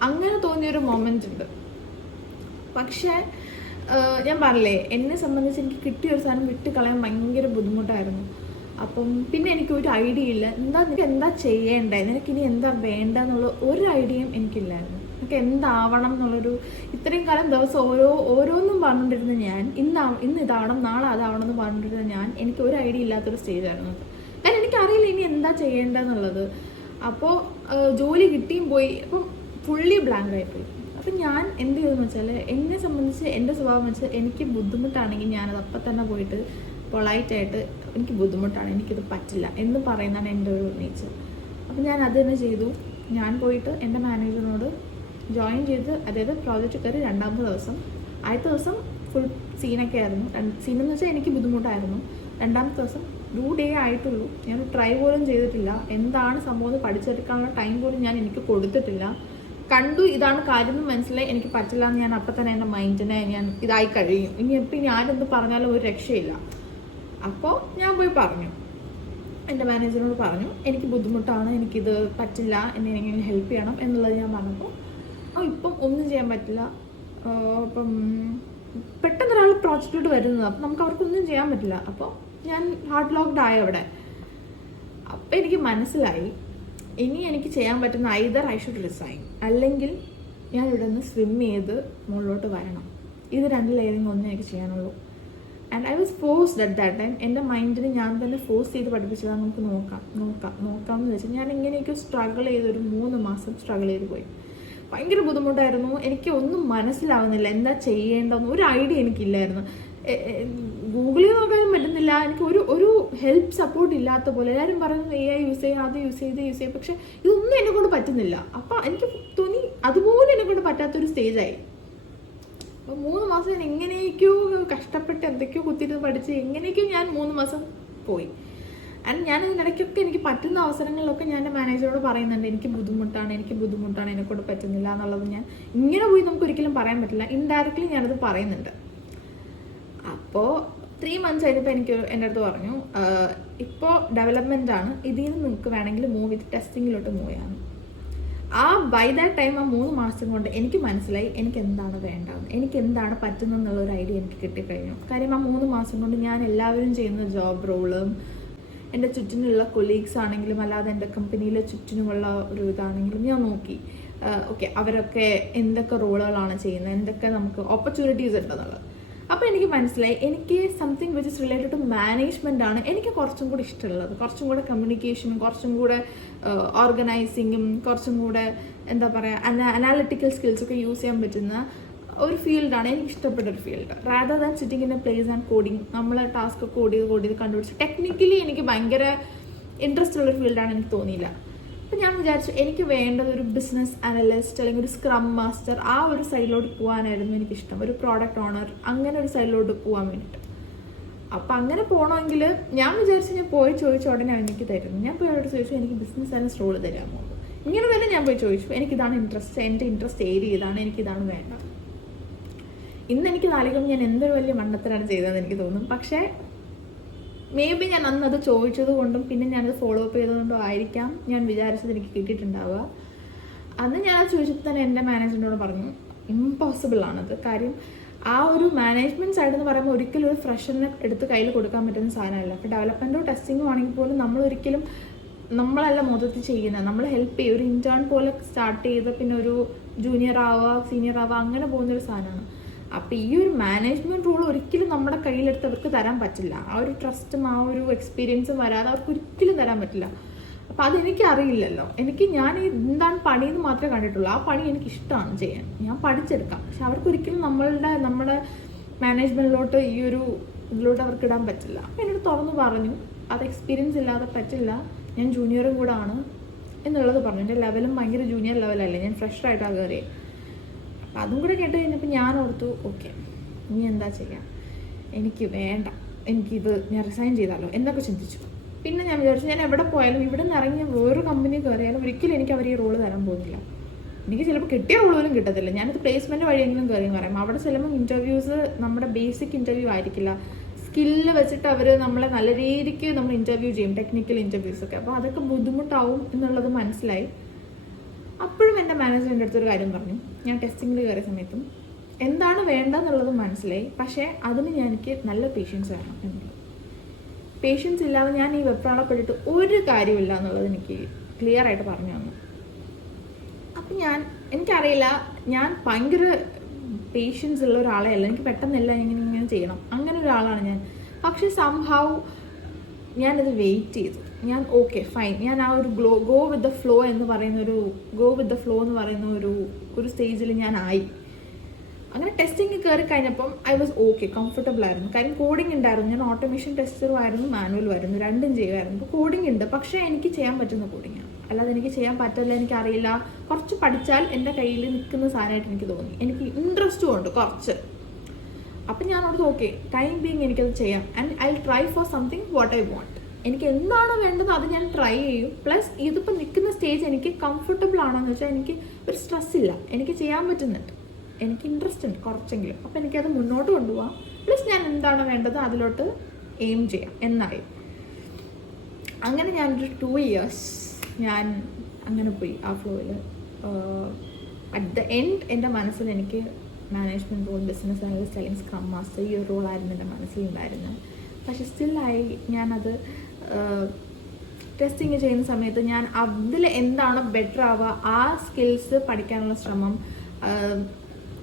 അങ്ങനെ തോന്നിയൊരു മൊമെൻ്റ് ഉണ്ട്. പക്ഷേ ഞാൻ പറഞ്ഞില്ലേ, എന്നെ സംബന്ധിച്ച് എനിക്ക് കിട്ടിയ ഒരു സാധനം വിട്ട് കളയാൻ ഭയങ്കര ബുദ്ധിമുട്ടായിരുന്നു. അപ്പം പിന്നെ എനിക്ക് ഒരു ഐഡിയ ഇല്ല, എന്താ ചെയ്യേണ്ടത്, നിനക്കിനി എന്താ വേണ്ടെന്നുള്ള ഒരു ഐഡിയയും എനിക്കില്ലായിരുന്നു. എനിക്ക് എന്താവണം എന്നുള്ളൊരു ഇത്രയും കാലം ദിവസം ഓരോന്നും പറഞ്ഞുകൊണ്ടിരുന്ന ഞാൻ ഇന്ന് ഇതാവണം, നാളെ അതാവണം എന്ന് പറഞ്ഞുകൊണ്ടിരുന്ന എനിക്ക് ഒരു ഐഡിയ ഇല്ലാത്തൊരു സ്റ്റേജായിരുന്നു അത്. കാരണം എനിക്കറിയില്ല ഇനി എന്താ ചെയ്യേണ്ടതെന്നുള്ളത്. അപ്പോൾ ജോലി കിട്ടിയും പോയി, അപ്പം ഫുള്ളി ബ്ലാങ്ക് ആയിപ്പോയി. അപ്പം ഞാൻ എന്ത് ചെയ്തെന്ന് വെച്ചാൽ, എന്നെ സംബന്ധിച്ച് എൻ്റെ സ്വഭാവം വെച്ച് എനിക്ക് ബുദ്ധിമുട്ടാണെങ്കിൽ ഞാനത് അപ്പം തന്നെ പോയിട്ട് പൊളൈറ്റായിട്ട് എനിക്ക് ബുദ്ധിമുട്ടാണ്, എനിക്കിത് പറ്റില്ല എന്ന് പറയുന്നതാണ് എൻ്റെ ഒരു നേച്ചർ. അപ്പം ഞാൻ അത് തന്നെ ചെയ്തു. ഞാൻ പോയിട്ട് എൻ്റെ മാനേജറിനോട് ജോയിൻ ചെയ്ത്, അതായത് പ്രോജക്റ്റ് കയറി 2ാമത്തെ ദിവസം, ആദ്യത്തെ ദിവസം ഫുൾ സീനൊക്കെ ആയിരുന്നു. സീനെന്ന് വെച്ചാൽ എനിക്ക് ബുദ്ധിമുട്ടായിരുന്നു. 2ാമത്തെ ദിവസം 2 ഡേ ആയിട്ടുള്ളൂ, ഞാൻ ട്രൈ പോലും ചെയ്തിട്ടില്ല. എന്താണ് സംഭവം പഠിച്ചെടുക്കാനുള്ള ടൈം പോലും എനിക്ക് കൊടുത്തിട്ടില്ല. കണ്ടു ഇതാണ് കാര്യം എന്ന് മനസ്സിലായി, എനിക്ക് പറ്റില്ല എന്ന് ഞാൻ അപ്പം തന്നെ എൻ്റെ മൈൻഡിനെ ഞാൻ ഇതായി കഴിയും. ഇനി ആരെന്ത് പറഞ്ഞാലും ഒരു രക്ഷയില്ല. അപ്പോൾ ഞാൻ പോയി പറഞ്ഞു, എൻ്റെ മാനേജറിനോട് പറഞ്ഞു, എനിക്ക് ബുദ്ധിമുട്ടാണ്, എനിക്കിത് പറ്റില്ല, എന്നെ എങ്ങനെ ഹെൽപ്പ് ചെയ്യണം എന്നുള്ളത് ഞാൻ പറഞ്ഞപ്പോൾ, ഇപ്പം ഒന്നും ചെയ്യാൻ പറ്റില്ല. അപ്പം പെട്ടെന്നൊരാൾ പ്രോജക്റ്റിലോട്ട് വരുന്നത്, അപ്പം നമുക്ക് അവർക്കൊന്നും ചെയ്യാൻ പറ്റില്ല. അപ്പോൾ ഞാൻ ഹാർഡ് ലോക്ക്ഡ് ആയി അവിടെ. അപ്പം എനിക്ക് മനസ്സിലായി, ഇനി എനിക്ക് ചെയ്യാൻ പറ്റുന്ന ഐദർ ഐ ഷുഡ് റിസൈൻ, അല്ലെങ്കിൽ ഞാൻ ഇവിടെ നിന്ന് സ്വിം ചെയ്ത് മുകളിലോട്ട് വരണം. ഇത് 2 ഒന്നും എനിക്ക് ചെയ്യാനുള്ളൂ. And I was forced at that time. എൻ്റെ മൈൻഡിന് ഞാൻ തന്നെ ഫോഴ്സ് ചെയ്ത് പഠിപ്പിച്ചതാണ്, നമുക്ക് നോക്കാം എന്ന് വെച്ചാൽ ഞാൻ ഇങ്ങനെയൊക്കെ സ്ട്രഗിൾ ചെയ്ത് ഒരു 3 മാസം സ്ട്രഗിൾ ചെയ്ത് പോയി. ഭയങ്കര ബുദ്ധിമുട്ടായിരുന്നു. എനിക്ക് ഒന്നും മനസ്സിലാവുന്നില്ല, എന്താ ചെയ്യേണ്ടതെന്ന് ഒരു ഐഡിയ എനിക്കില്ലായിരുന്നു. ഗൂഗിളിൽ നോക്കാനും പറ്റുന്നില്ല. എനിക്ക് ഒരു ഹെൽപ്പ് സപ്പോർട്ട് ഇല്ലാത്ത പോലെ. എല്ലാവരും പറയുന്നത് AI യൂസ് ചെയ്യുക, അത് യൂസ് ചെയ്ത് പക്ഷെ ഇതൊന്നും എന്നെ കൊണ്ട് പറ്റുന്നില്ല. അപ്പം എനിക്ക് തോന്നി അതുപോലെ എന്നെ കൊണ്ട് പറ്റാത്തൊരു സ്റ്റേജായി. അപ്പോൾ 3 മാസം ഞാൻ എങ്ങനെയൊക്കെയോ കഷ്ടപ്പെട്ട് എന്തൊക്കെയോ കുത്തിയിരുന്ന് പഠിച്ച് എങ്ങനെയൊക്കെയോ ഞാൻ 3 മാസം പോയി. ആൻഡ് ഞാൻ ഇതിനിടയ്ക്കൊക്കെ എനിക്ക് പറ്റുന്ന അവസരങ്ങളിലൊക്കെ ഞാൻ എൻ്റെ മാനേജറോട് പറയുന്നുണ്ട്, എനിക്ക് ബുദ്ധിമുട്ടാണ്, എന്നെക്കൊണ്ട് പറ്റുന്നില്ല എന്നുള്ളത്. ഞാൻ ഇങ്ങനെ പോയി നമുക്ക് ഒരിക്കലും പറയാൻ പറ്റില്ല. ഇൻഡയറക്റ്റ്ലി ഞാനത് പറയുന്നുണ്ട്. അപ്പോൾ 3 months കഴിഞ്ഞപ്പോൾ എൻ്റെ അടുത്ത് പറഞ്ഞു, ഇപ്പോൾ ഡെവലപ്മെൻ്റ് ആണ്, ഇതിൽ നിന്ന് നിങ്ങൾക്ക് വേണമെങ്കിൽ മൂവ് ചെയ്ത് ടെസ്റ്റിങ്ങിലോട്ട് മൂവ് ചെയ്യാം. ബൈ ദാറ്റ് ടൈം 3 മാസം കൊണ്ട് എനിക്ക് മനസ്സിലായി എനിക്ക് എന്താണ് വേണ്ടത്, എനിക്ക് എന്താണ് പറ്റുന്നതെന്നുള്ളൊരു ഐഡിയ എനിക്ക് കിട്ടിക്കഴിഞ്ഞു. കാര്യം 3 മാസം കൊണ്ട് ഞാൻ എല്ലാവരും ചെയ്യുന്ന ജോബ് റോളും എൻ്റെ ചുറ്റിനുള്ള കൊളീഗ്സ് ആണെങ്കിലും അല്ലാതെ എൻ്റെ കമ്പനിയിലെ ചുറ്റിനുമുള്ള ഒരു ഇതാണെങ്കിലും ഞാൻ നോക്കി. ഓക്കെ, അവരൊക്കെ എന്തൊക്കെ റോളുകളാണ് ചെയ്യുന്നത്, എന്തൊക്കെ നമുക്ക് ഓപ്പർച്യൂണിറ്റീസ് ഉണ്ടെന്നുള്ളത്. അപ്പോൾ എനിക്ക് മനസ്സിലായി, എനിക്ക് something which is related to management ആണ് എനിക്ക് കുറച്ചും കൂടി ഇഷ്ടമുള്ളത്. കുറച്ചും കൂടെ കമ്മ്യൂണിക്കേഷനും, കുറച്ചും കൂടെ ഓർഗനൈസിങ്ങും, കുറച്ചും കൂടെ എന്താ പറയുക അനാലിറ്റിക്കൽ സ്കിൽസൊക്കെ യൂസ് ചെയ്യാൻ പറ്റുന്ന ഒരു ഫീൽഡാണ് എനിക്ക് ഇഷ്ടപ്പെട്ട ഒരു field. Rather than sitting in A place and coding. നമ്മൾ ടാസ്ക് കോഡ് ചെയ്ത് കണ്ടുപിടിച്ച് ടെക്നിക്കലി എനിക്ക് ഭയങ്കര ഇൻട്രസ്റ്റ് ഉള്ളൊരു ഫീൽഡാണ് എനിക്ക് തോന്നിയില്ല. അപ്പം ഞാൻ വിചാരിച്ചു എനിക്ക് വേണ്ടത് ഒരു ബിസിനസ് അനലിസ്റ്റ് അല്ലെങ്കിൽ ഒരു സ്ക്രം മാസ്റ്റർ, ആ ഒരു സൈഡിലോട്ട് പോകാനായിരുന്നു എനിക്കിഷ്ടം. ഒരു പ്രോഡക്റ്റ് ഓണർ, അങ്ങനെ ഒരു സൈഡിലോട്ട് പോകാൻ വേണ്ടിയിട്ട്. അപ്പം അങ്ങനെ പോകണമെങ്കിൽ ഞാൻ വിചാരിച്ചു ഞാൻ പോയി ചോദിച്ച ഉടനെ എനിക്ക് തരുന്നു. ഞാൻ പോയി അവരോട് ചോദിച്ചു, എനിക്ക് ബിസിനസ് അനലിസ്റ്റ് റോൾ തരാമോ? ഇങ്ങനെ തന്നെ ഞാൻ പോയി ചോദിച്ചു. എനിക്കിതാണ് ഇൻട്രസ്റ്റ്, എൻ്റെ ഇൻട്രസ്റ്റ് ഏരിയ ഇതാണ്, എനിക്കിതാണ് വേണ്ടത്. ഇന്ന് എനിക്ക് നാളികം ഞാൻ എന്തൊരു വലിയ മണ്ടത്തരാണ് ചെയ്തതെന്ന് എനിക്ക് തോന്നും. പക്ഷേ മേ ബി ഞാൻ അന്ന് അത് ചോദിച്ചത് കൊണ്ടും പിന്നെ ഞാനത് ഫോളോ അപ്പ് ചെയ്തതുകൊണ്ടും ആയിരിക്കാം ഞാൻ വിചാരിച്ചത് എനിക്ക് കിട്ടിയിട്ടുണ്ടാവുക. അന്ന് ഞാനത് ചോദിച്ചപ്പോൾ തന്നെ എൻ്റെ മാനേജറിനോട് പറഞ്ഞു, ഇമ്പോസിബിൾ ആണത്. കാര്യം ആ ഒരു മാനേജ്മെൻറ്റ് സൈഡ് എന്ന് പറയുമ്പോൾ ഒരിക്കലും ഒരു ഫ്രഷറിനെ എടുത്ത് കയ്യിൽ കൊടുക്കാൻ പറ്റുന്ന സാധനമല്ല. അപ്പോൾ ഡെവലപ്മെൻറ്റോ ടെസ്റ്റിങ്ങോ ആണെങ്കിൽ പോലും നമ്മളല്ല മൊത്തത്തിൽ ചെയ്യുന്നത്, നമ്മൾ ഹെൽപ്പ് ചെയ്യും. ഒരു ഇൻറ്റേൺ പോലെ സ്റ്റാർട്ട് ചെയ്ത് പിന്നെ ഒരു ജൂനിയർ ആവുക, സീനിയർ ആവുക, അങ്ങനെ പോകുന്നൊരു സാധനമാണ്. അപ്പോൾ ഈ ഒരു മാനേജ്മെൻറ്റ് റോൾ ഒരിക്കലും നമ്മുടെ കയ്യിലെടുത്ത് അവർക്ക് തരാൻ പറ്റില്ല. ആ ഒരു ട്രസ്റ്റും ആ ഒരു എക്സ്പീരിയൻസും വരാതെ അവർക്ക് ഒരിക്കലും തരാൻ പറ്റില്ല. അപ്പോൾ അതെനിക്ക് അറിയില്ലല്ലോ. ഞാൻ എന്താണ് പണിയെന്ന് മാത്രമേ കണ്ടിട്ടുള്ളൂ. ആ പണി എനിക്ക് ഇഷ്ടമാണ് ചെയ്യാൻ, ഞാൻ പഠിച്ചെടുക്കാം. പക്ഷെ അവർക്കൊരിക്കലും നമ്മുടെ മാനേജ്മെൻറ്റിലോട്ട് ഈ ഒരു ഇതിലോട്ട് അവർക്ക് ഇടാൻ പറ്റില്ല. അപ്പോൾ എന്നോട് തുറന്ന് പറഞ്ഞു, അത് എക്സ്പീരിയൻസ് ഇല്ലാതെ പറ്റില്ല, ഞാൻ ജൂനിയറും കൂടെ ആണ് എന്നുള്ളത് പറഞ്ഞു. എൻ്റെ ലെവലും ഭയങ്കര ജൂനിയർ ലെവലല്ലേ, ഞാൻ ഫ്രഷറായിട്ടാണ് കയറിയത്. അപ്പം അതും കൂടെ കേട്ട് കഴിഞ്ഞപ്പോൾ ഞാൻ ഓർത്തു, ഓക്കെ ഇനി എന്താ ചെയ്യാം, എനിക്ക് വേണ്ട, ഞാൻ റിസൈൻ ചെയ്താലോ എന്നൊക്കെ ചിന്തിച്ചു. പിന്നെ ഞാൻ വിചാരിച്ചു, ഞാൻ എവിടെ പോയാലും ഇവിടെ നിന്ന് ഇറങ്ങി വേറൊരു കമ്പനി കയറിയാലും ഒരിക്കലും എനിക്ക് അവർ ഈ റോള് തരാൻ പോകുന്നില്ല. എനിക്ക് ചിലപ്പോൾ കിട്ടിയ റോൾ പോലും കിട്ടത്തില്ല. ഞാനത് പ്ലേസ്മെൻറ്റ് വഴിയെങ്കിലും കയറി പറയാം. അവിടെ ചിലപ്പോൾ ഇൻ്റർവ്യൂസ് നമ്മുടെ ബേസിക് ഇൻ്റർവ്യൂ ആയിരിക്കില്ല, സ്കില്ല് വെച്ചിട്ട് അവർ നമ്മളെ നല്ല രീതിക്ക് നമ്മൾ ഇൻ്റർവ്യൂ ചെയ്യും, ടെക്നിക്കൽ ഇൻ്റർവ്യൂസൊക്കെ. അപ്പോൾ അതൊക്കെ ബുദ്ധിമുട്ടാവും എന്നുള്ളത് മനസ്സിലായി. അപ്പോഴും എൻ്റെ മാനേജർ എൻ്റെ അടുത്തൊരു കാര്യം പറഞ്ഞു, ഞാൻ ടെസ്റ്റിങ്ങിൽ കയറിയ സമയത്തും എന്താണ് വേണ്ടതെന്നുള്ളത് മനസ്സിലായി, പക്ഷേ അതിന് എനിക്ക് നല്ല പേഷ്യൻസ് വേണം എന്നുള്ളത്. പേഷ്യൻസ് ഇല്ലാതെ ഞാൻ ഈ വെപ്രാളപ്പെട്ടിട്ട് ഒരു കാര്യമില്ല എന്നുള്ളത് എനിക്ക് ക്ലിയർ ആയിട്ട് പറഞ്ഞു തന്നു. അപ്പം എനിക്കറിയില്ല, ഞാൻ ഭയങ്കര പേഷ്യൻസ് ഉള്ള ഒരാളെ അല്ല, എനിക്ക് പെട്ടെന്നല്ല ഇങ്ങനെ ചെയ്യണം അങ്ങനെ ഒരാളാണ് ഞാൻ. പക്ഷെ സംഹൗ ഞാനത് വെയിറ്റ് ചെയ്തു. ഞാൻ ഓക്കെ ഫൈൻ, ഞാൻ ആ ഒരു ഗോ വിത്ത് ദ ഫ്ലോ എന്ന് പറയുന്ന ഒരു സ്റ്റേജിൽ ഞാൻ ആയി. അങ്ങനെ ടെസ്റ്റിംഗ് കയറി കഴിഞ്ഞപ്പം ഐ വാസ് ഓക്കെ, കംഫർട്ടബിൾ ആയിരുന്നു. കാര്യം കോഡിംഗ് ഉണ്ടായിരുന്നു, ഞാൻ ഓട്ടോമേഷൻ ടെസ്റ്ററും ആയിരുന്നു മാനുവലും ആയിരുന്നു, രണ്ടും ചെയ്യുമായിരുന്നു. ഇപ്പോൾ കോഡിംഗ് ഉണ്ട്, പക്ഷേ എനിക്ക് ചെയ്യാൻ പറ്റുന്ന കോഡിങ്ങാണ്, അല്ലാതെ എനിക്ക് ചെയ്യാൻ പറ്റില്ല, എനിക്കറിയില്ല. കുറച്ച് പഠിച്ചാൽ എൻ്റെ കയ്യിൽ നിൽക്കുന്ന സാധനമായിട്ട് എനിക്ക് തോന്നി. എനിക്ക് ഇൻട്രസ്റ്റും ഉണ്ട് കുറച്ച്. അപ്പം ഞാൻ ഓർത്ത് ഓക്കെ, ടൈം ബീങ് എനിക്കത് ചെയ്യാം, and I try for something what I want. എനിക്ക് എന്താണോ വേണ്ടത് അത് ഞാൻ ട്രൈ ചെയ്യും. പ്ലസ് ഇതിപ്പോൾ നിൽക്കുന്ന സ്റ്റേജ് എനിക്ക് കംഫർട്ടബിൾ ആണോന്ന് വെച്ചാൽ എനിക്ക് ഒരു സ്ട്രെസ് ഇല്ല, എനിക്ക് ചെയ്യാൻ പറ്റുന്നുണ്ട്, എനിക്ക് ഇൻട്രസ്റ്റ് ഉണ്ട് കുറച്ചെങ്കിലും. അപ്പോൾ എനിക്കത് മുന്നോട്ട് കൊണ്ടുപോകാം. പ്ലസ് ഞാൻ എന്താണ് വേണ്ടത് അതിലോട്ട് എയിം ചെയ്യാം എന്നായി. അങ്ങനെ ഞാനൊരു 2 years ഞാൻ അങ്ങനെ പോയി ആ ഫ്ലോയിൽ. അറ്റ് ദ എൻഡ് എൻ്റെ മനസ്സിൽ എനിക്ക് മാനേജ്മെൻറ്റ് റോൾ, ബിസിനസ് അനലിസ്റ്റ് അല്ലെങ്കിൽ സ്ക്രം മാസ്റ്റർ, ഈ ഒരു റോളായിരുന്നു എൻ്റെ മനസ്സിലുണ്ടായിരുന്നത്. പക്ഷെ സ്റ്റിൽ ഞാനത് ടെസ്റ്റിങ് ചെയ്യുന്ന സമയത്ത് ഞാൻ അതിൽ എന്താണ് ബെറ്റർ ആവുക, ആ സ്കിൽസ് പഠിക്കാനുള്ള ശ്രമം,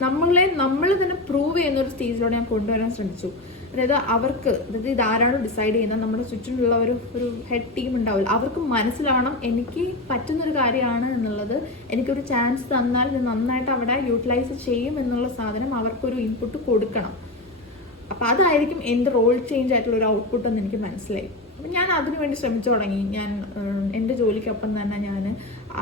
നമ്മൾ തന്നെ പ്രൂവ് ചെയ്യുന്ന ഒരു സ്റ്റേജിലൂടെ ഞാൻ കൊണ്ടുവരാൻ ശ്രമിച്ചു. അതായത് ഇതാരാണ് ഡിസൈഡ് ചെയ്യുന്നത്, നമ്മുടെ ചുറ്റിലുള്ള ഒരു ഹെഡ് ടീം ഉണ്ടാവില്ല, അവർക്ക് മനസ്സിലാവണം എനിക്ക് പറ്റുന്നൊരു കാര്യമാണ് എന്നുള്ളത്. എനിക്കൊരു ചാൻസ് തന്നാൽ ഞാൻ നന്നായിട്ട് അവിടെ യൂട്ടിലൈസ് ചെയ്യും എന്നുള്ള സാധനം അവർക്കൊരു ഇൻപുട്ട് കൊടുക്കണം. അപ്പം അതായിരിക്കും എൻ്റെ റോൾ ചേഞ്ച് ആയിട്ടുള്ള ഒരു ഔട്ട്പുട്ട് എന്ന് എനിക്ക് മനസ്സിലായി. അപ്പം ഞാൻ അതിനു വേണ്ടി ശ്രമിച്ചു തുടങ്ങി. ഞാൻ എൻ്റെ ജോലിക്കൊപ്പം തന്നെ ഞാൻ